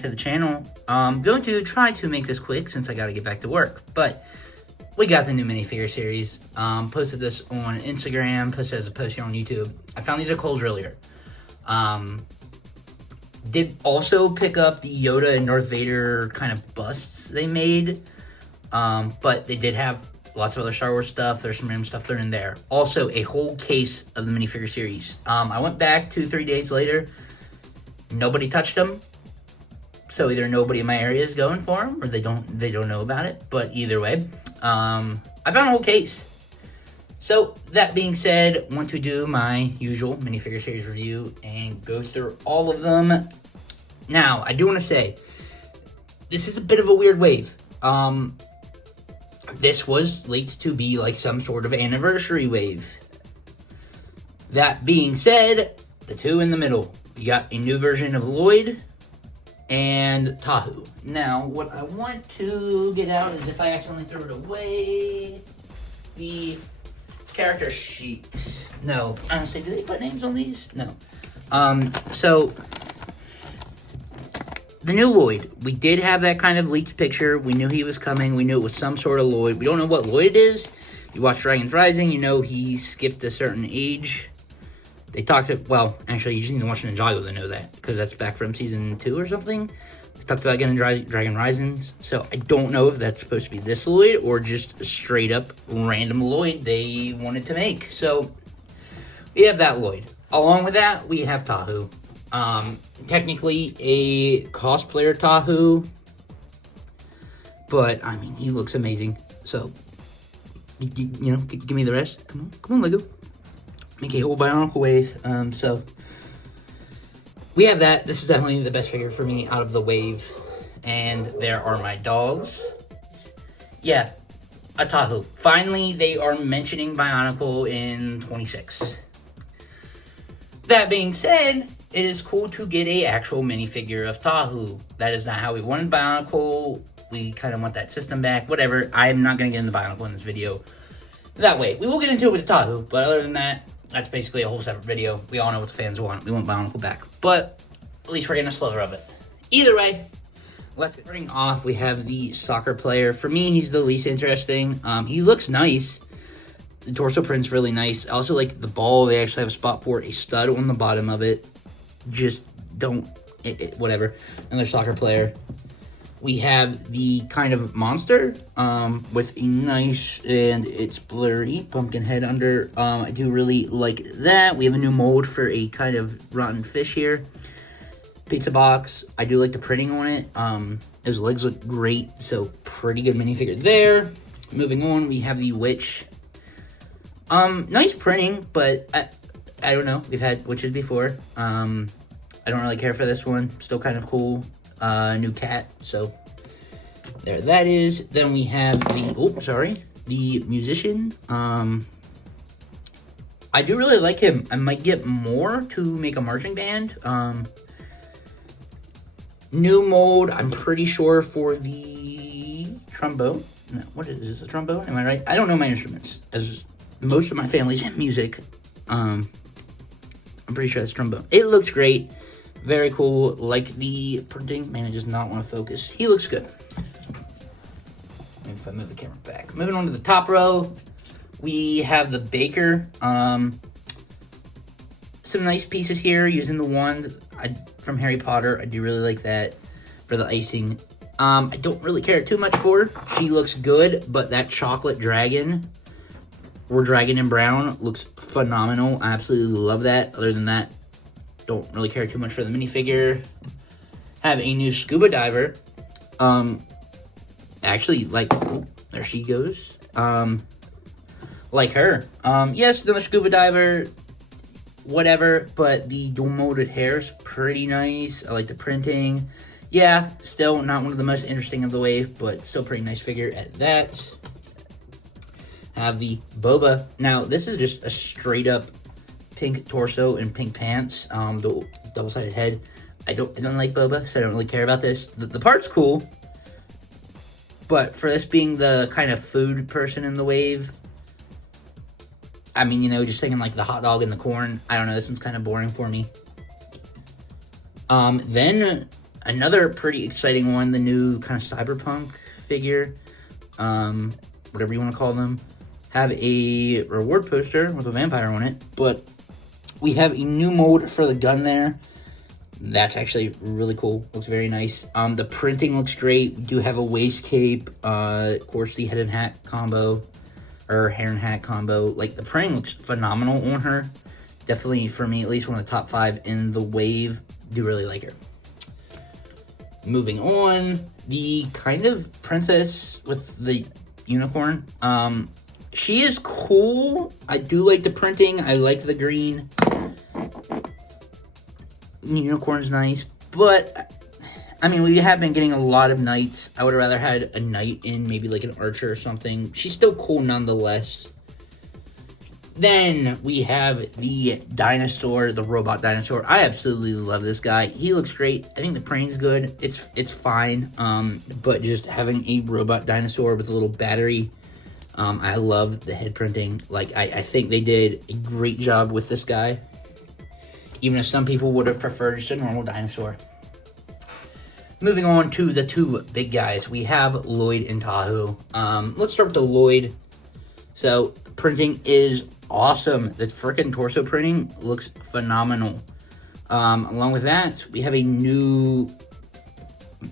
back to the channel. I'm going to try to make this quick since I gotta get back to work. But we got the new minifigure series. Posted this on Instagram, posted as a post here on YouTube. I found these at Kohl's earlier. Did also pick up the Yoda and Darth Vader kind of busts they made. But they did have lots of other Star Wars stuff. There's some random stuff thrown in there. Also, a whole case of the minifigure series. I went back 2-3 days later. Nobody touched them. So either nobody in my area is going for them, or they don't know about it. But either way, I found a whole case. So that being said, I want to do my usual minifigure series review and go through all of them. Now, I do want to say, this is a bit of a weird wave. This was leaked to be like some sort of anniversary wave. That being said, the two in the middle. You got a new version of Lloyd and Tahu. Now, what I want to get out is if I accidentally throw it away, the character sheet. No, honestly, do they put names on these? No. So the new Lloyd, we did have that kind of leaked picture. We knew he was coming. We knew it was some sort of Lloyd. We don't know what Lloyd is. If you watch Dragons Rising, you know he skipped a certain age. They talked to, well, actually, you just need to watch Ninjago to know that, because that's back from season 2 or something. They talked about getting Dragon Risings, so I don't know if that's supposed to be this Lloyd or just a straight up random Lloyd they wanted to make. So we have that Lloyd. Along with that, we have Tahu. Technically a cosplayer Tahu, but I mean, he looks amazing. So, you know, give me the rest. Come on, Lego. Make a whole Bionicle wave. So we have that. This is definitely the best figure for me out of the wave. And there are my dogs. Yeah, a Tahu. Finally, they are mentioning Bionicle in 26. That being said, it is cool to get a actual minifigure of Tahu. That is not how we wanted Bionicle. We kind of want that system back. Whatever. I'm not going to get into Bionicle in this video. That way. We will get into it with Tahu. But other than that, that's basically a whole separate video. We all know what the fans want. We want Bionicle back. But at least we're getting a sliver of it. Either way, let's get starting off. We have the soccer player. For me, he's the least interesting. He looks nice. The torso print's really nice. I also like the ball. They actually have a spot for a stud on the bottom of it. Just don't, whatever. Another soccer player. We have the kind of monster with a nice, and it's blurry, pumpkin head under. I do really like that. We have a new mold for a kind of rotten fish here. Pizza box. I do like the printing on it. His legs look great, so pretty good minifigure there. Moving on, we have the witch. Nice printing, but I don't know. We've had witches before. I don't really care for this one. Still kind of cool. New cat, so there that is. Then we have the musician. I do really like him. I might get more to make a marching band. New mold, I'm pretty sure, for the trombone. No, what is this, a trombone? Am I right? I don't know my instruments, as most of my family's in music. I'm pretty sure it's trombone. It looks great. Very cool. Like the printing. Man, it does not want to focus. He looks good. If I move the camera back. Moving on to the top row, we have the baker. Some nice pieces here using the wand from Harry Potter. I do really like that for the icing. I don't really care too much for her. She looks good, but that chocolate dragon or dragon in brown looks phenomenal. I absolutely love that. Other than that, don't really care too much for the minifigure. Have a new scuba diver. Actually, like, oh, there she goes. Like her. Yes, another scuba diver. Whatever, but the dual molded hair is pretty nice. I like the printing. Yeah, still not one of the most interesting of the wave, but still pretty nice figure at that. Have the Boba. Now, this is just a straight up pink torso and pink pants. The double-sided head. I don't like Boba, so I don't really care about this. The part's cool, but for this being the kind of food person in the wave, I mean, you know, just thinking like the hot dog and the corn. I don't know, this one's kind of boring for me. Then Another pretty exciting one, the new kind of cyberpunk figure, whatever you want to call them, have a reward poster with a vampire on it, but we have a new mold for the gun there. That's actually really cool. Looks very nice. The printing looks great. We do have a waist cape, of course the head and hat combo, or hair and hat combo. Like, the printing looks phenomenal on her. Definitely, for me, at least one of the top 5 in the wave. Do really like her. Moving on, the kind of princess with the unicorn. She is cool. I do like the printing. I like the green. Unicorn's nice, but I mean, we have been getting a lot of knights. I would have rather had a knight in maybe like an archer or something. She's still cool nonetheless. Then we have the dinosaur, the robot dinosaur. I absolutely love this guy. He looks great. I think the printing's good. It's fine. But just having a robot dinosaur with a little battery, I love the head printing. Like, I think they did a great job with this guy, even if some people would have preferred just a normal dinosaur. Moving on to the two big guys, we have Lloyd and Tahu. Let's start with the Lloyd. So, printing is awesome. The freaking torso printing looks phenomenal. Along with that, we have a new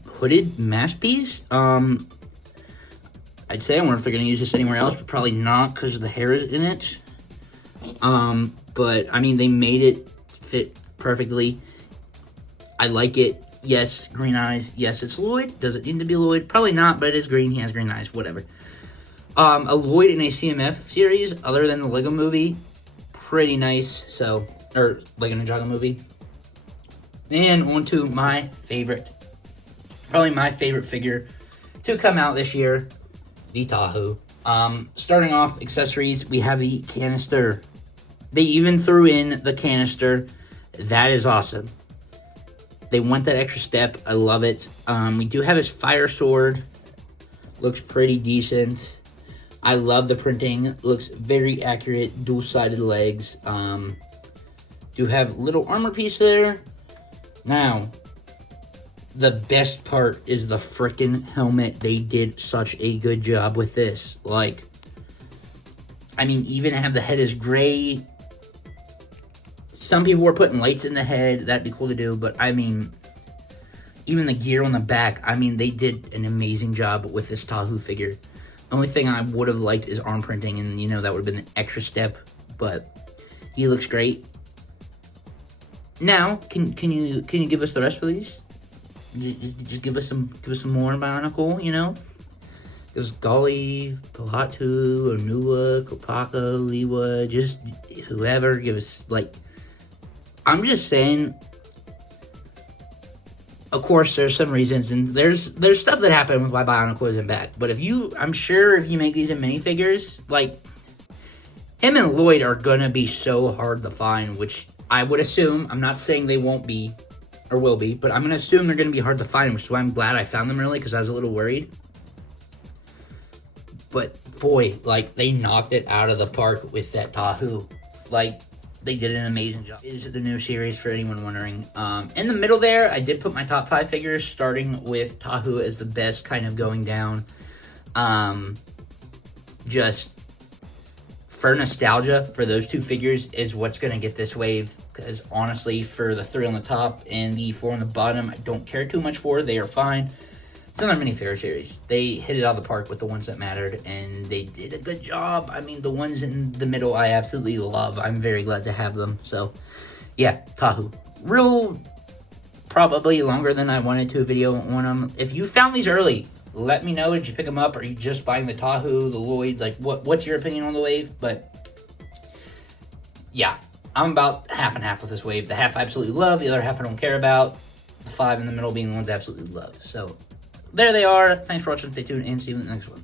hooded mask piece. I'd say, I wonder if they're going to use this anywhere else, but probably not because the hair is in it. But, I mean, they made it fit perfectly. I like it. Yes, green eyes. Yes, it's Lloyd. Does it need to be Lloyd? Probably not, but it is green. He has green eyes. Whatever. A Lloyd in a CMF series, other than the Lego movie, pretty nice. So, or Lego Ninjago movie. And on to my favorite, probably my favorite figure to come out this year, the Tahu. Starting off accessories, we have the canister. They even threw in the canister. That is awesome. They went that extra step. I love it. We do have his fire sword. Looks pretty decent. I love the printing. Looks very accurate. Dual-sided legs. Do have little armor piece there. Now, the best part is the freaking helmet. They did such a good job with this. Like, I mean, even have the head is gray. Some people were putting lights in the head. That'd be cool to do. But, I mean, even the gear on the back. I mean, they did an amazing job with this Tahu figure. The only thing I would have liked is arm printing. And, you know, that would have been an extra step. But he looks great. Now, can you give us the rest, please? Just give us some more Bionicle, you know? Give us Golly, Palatu, Onua, Kopaka, Liwa, just whoever. Give us, like, I'm just saying, of course, there's some reasons, and there's stuff that happened with why Bionicle isn't back. But I'm sure if you make these in minifigures, like, him and Lloyd are gonna be so hard to find, which I would assume, I'm not saying they won't be, or will be, but I'm gonna assume they're gonna be hard to find, which is why I'm glad I found them early, because I was a little worried. But, boy, like, they knocked it out of the park with that Tahu. Like, they did an amazing job. It is the new series, for anyone wondering. In the middle there, I did put my top 5 figures, starting with Tahu as the best, kind of going down. Just for nostalgia, for those two figures, is what's going to get this wave. Because, honestly, for the 3 on the top and the 4 on the bottom, I don't care too much for. They are fine. It's another minifigure series. They hit it out of the park with the ones that mattered, and they did a good job. I mean, the ones in the middle I absolutely love. I'm very glad to have them. So, yeah, Tahu. Real, probably longer than I wanted to video on them. If you found these early, let me know. Did you pick them up? Or are you just buying the Tahu, the Lloyd? Like, what's your opinion on the wave? But, yeah, I'm about half and half with this wave. The half I absolutely love. The other half I don't care about. The 5 in the middle being the ones I absolutely love. So, there they are. Thanks for watching. Stay tuned and see you in the next one.